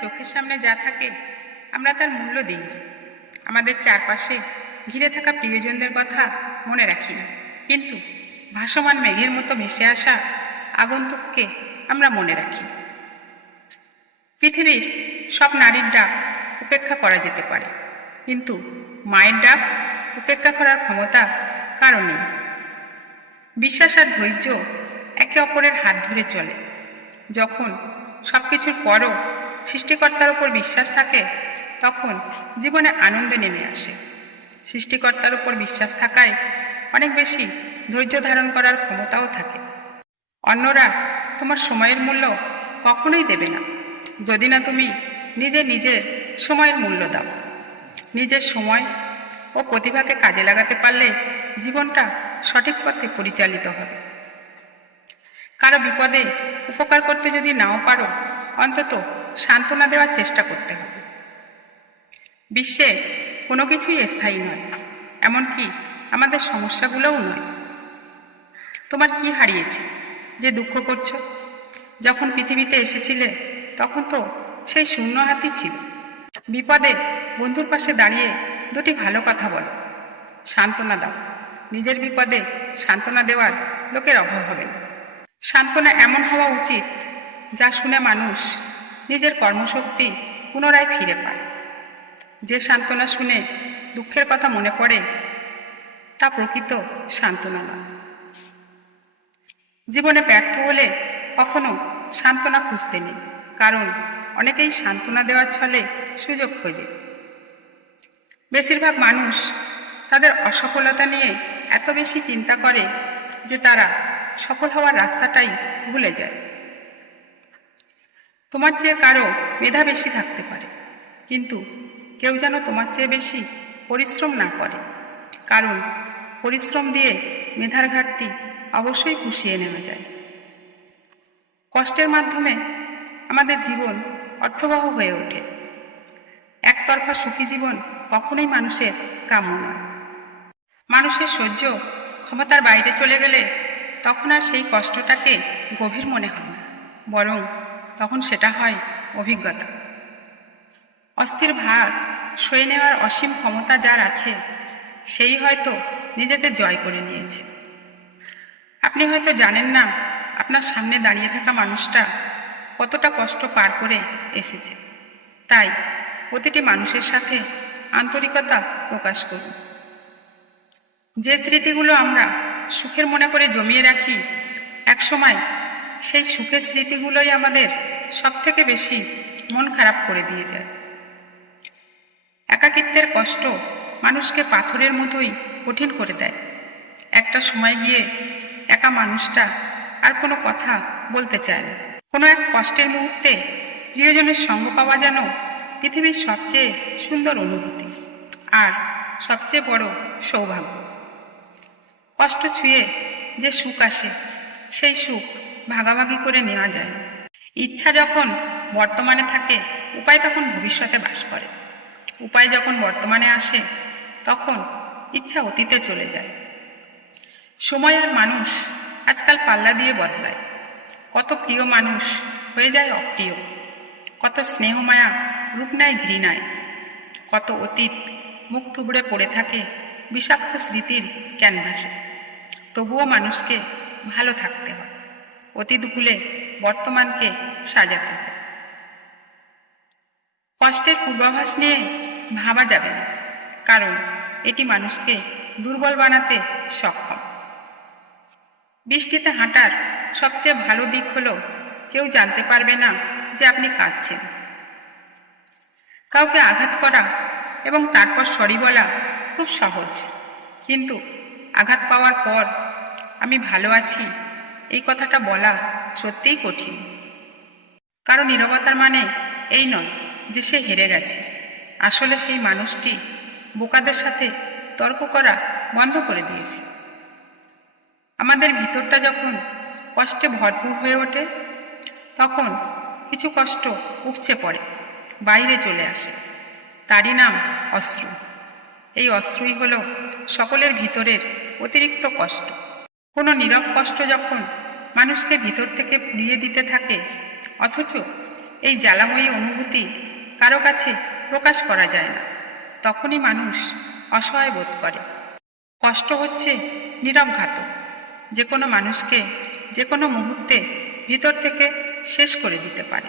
চোখের সামনে যা থাকে আমরা তার মূল্য দিই না। আমাদের চারপাশে ঘিরে থাকা প্রিয়জনদের কথা মনে রাখি না, কিন্তু ভাসমান মেঘের মতো ভেসে আসা আগন্তুককে আমরা মনে রাখি। পৃথিবীর সব নারীর ডাক উপেক্ষা করা যেতে পারে, কিন্তু মায়ের ডাক উপেক্ষা করার ক্ষমতা কারো নেই। বিশ্বাস আর ধৈর্য একে অপরের হাত ধরে চলে। যখন সব কিছুর পরও সৃষ্টিকর্তার উপর বিশ্বাস থাকে, তখন জীবনে আনন্দ নেমে আসে। সৃষ্টিকর্তার উপর বিশ্বাস থাকায় অনেক বেশি ধৈর্য ধারণ করার ক্ষমতাও থাকে। অন্যরা তোমার সময়ের মূল্য কখনোই দেবে না, যদি না তুমি নিজের সময়ের মূল্য দাও। নিজের সময় ও প্রতিভাকে কাজে লাগাতে পারলে জীবনটা সঠিক পথে পরিচালিত হবে। কারো বিপদে উপকার করতে যদি নাও পারো, অন্তত সান্ত্বনা দেওয়ার চেষ্টা করতে হবে। বিশ্বে কোনো কিছুই স্থায়ী নয়, এমনকি আমাদের সমস্যাগুলোও নয়। তোমার কি হারিয়েছে যে দুঃখ করছো? যখন পৃথিবীতে এসেছিলে তখন তো সেই শূন্য হাতই ছিল। বিপদে বন্ধুর পাশে দাঁড়িয়ে দুটি ভালো কথা বলো, সান্ত্বনা দাও। নিজের বিপদে সান্ত্বনা দেওয়ার লোকের অভাব হবে না। সান্ত্বনা এমন হওয়া উচিত যা শুনে মানুষ নিজের কর্মশক্তি পুনরায় ফিরে পায়। যে সান্ত্বনা শুনে দুঃখের কথা মনে পড়ে, তা প্রকৃত সান্ত্বনা নয়। জীবনে ব্যর্থ হলে কখনো সান্ত্বনা খুঁজতে নেই, কারণ অনেকেই সান্ত্বনা দেওয়ার ছলে সুযোগ খোঁজে। বেশিরভাগ মানুষ তাদের অসফলতা নিয়ে এত বেশি চিন্তা করে যে তারা সফল হওয়ার রাস্তাটাই ভুলে যায়। তোমার চেয়ে কারো মেধা বেশি থাকতে পারে, কিন্তু কেউ যেন তোমার চেয়ে বেশি পরিশ্রম না করে, কারণ পরিশ্রম দিয়ে মেধার ঘাটতি অবশ্যই পুষিয়ে নেওয়া যায়। কষ্টের মাধ্যমে আমাদের জীবন অর্থবহ হয়ে ওঠে। একতরফা সুখী জীবন কখনোই মানুষের কাম্য নয়। মানুষের সহ্য ক্ষমতার বাইরে চলে গেলে তখন আর সেই কষ্টটাকে গভীর মনে হয় না, বরং তখন সেটা হয় অভিজ্ঞতা। অস্থির ভার সয়ে নেওয়ার অসীম ক্ষমতা যার আছে, সেই হয়তো নিজেকে জয় করে নিয়েছে। আপনি হয়তো জানেন না আপনার সামনে দাঁড়িয়ে থাকা মানুষটা কতটা কষ্ট পার করে এসেছে। তাই প্রতিটি মানুষের সাথে আন্তরিকতা প্রকাশ করুন। যে স্মৃতিগুলো আমরা সুখের মনে করে জমিয়ে রাখি, একসময় সেই সুখের স্মৃতিগুলোই আমাদের সবথেকে বেশি মন খারাপ করে দিয়ে যায়। একাকিত্বের কষ্ট মানুষকে পাথরের মতোই কঠিন করে দেয়। একটা সময় গিয়ে একা মানুষটা আর কোনো কথা বলতে চায় না। কোনো এক কষ্টের মুহূর্তে প্রিয়জনের সঙ্গ পাওয়া যেন পৃথিবীর সবচেয়ে সুন্দর অনুভূতি আর সবচেয়ে বড় সৌভাগ্য। কষ্ট ছুঁয়ে যে সুখ আসে, সেই সুখ ভাগাভাগি করে নেওয়া যায় না। ইচ্ছা যখন বর্তমানে থাকে, উপায় তখন ভবিষ্যতে বাস করে। উপায় যখন বর্তমানে আসে, তখন ইচ্ছা অতীতে চলে যায়। সময় আর মানুষ আজকাল পাল্লা দিয়ে বদলায়। কত প্রিয় মানুষ হয়ে যায় অপ্রিয়, কত স্নেহমায়া রূপ নেয় ঘৃণায়, কত অতীত মুখ থুবড়ে পড়ে থাকে বিষাক্ত স্মৃতির ক্যানভাসে। তবুও মানুষকে ভালো থাকতে হয়, অতীত ভুলে বর্তমানকে সাজাতে হয়। কষ্টের পূর্বাভাস নিয়ে ভাবা যাবে না, কারণ এটি মানুষকে দুর্বল বানাতে সক্ষম। বৃষ্টিতে হাঁটার সবচেয়ে ভালো দিক হলো কেউ জানতে পারবে না যে আপনি কাঁদছেন। কাউকে আঘাত করা এবং তারপর সরি বলা খুব সহজ, কিন্তু আঘাত পাওয়ার পর আমি ভালো আছি এই কথাটা বলা সত্যিই কঠিন। কারণ নীরবতার মানে এই নয় যে সে হেরে গেছে। আসলে সেই মানুষটি বোকাদের সাথে তর্ক করা বন্ধ করে দিয়েছে। আমাদের ভিতরটা যখন কষ্টে ভরপুর হয়ে ওঠে, তখন কিছু কষ্ট উপচে পড়ে, বাইরে চলে আসে। তারই নাম অশ্রু। এই অশ্রুই হলো সকলের ভিতরের অতিরিক্ত কষ্ট। কোনো নীরব কষ্ট যখন মানুষকে ভিতর থেকে পুড়িয়ে দিতে থাকে, অথচ এই জ্বালাময়ী অনুভূতি কারো কাছে প্রকাশ করা যায় না। তখনই মানুষ অসহায় বোধ করে। কষ্ট হচ্ছে নীরব ঘাতক, যে কোনো মানুষকে যে কোনো মুহূর্তে ভিতর থেকে শেষ করে দিতে পারে।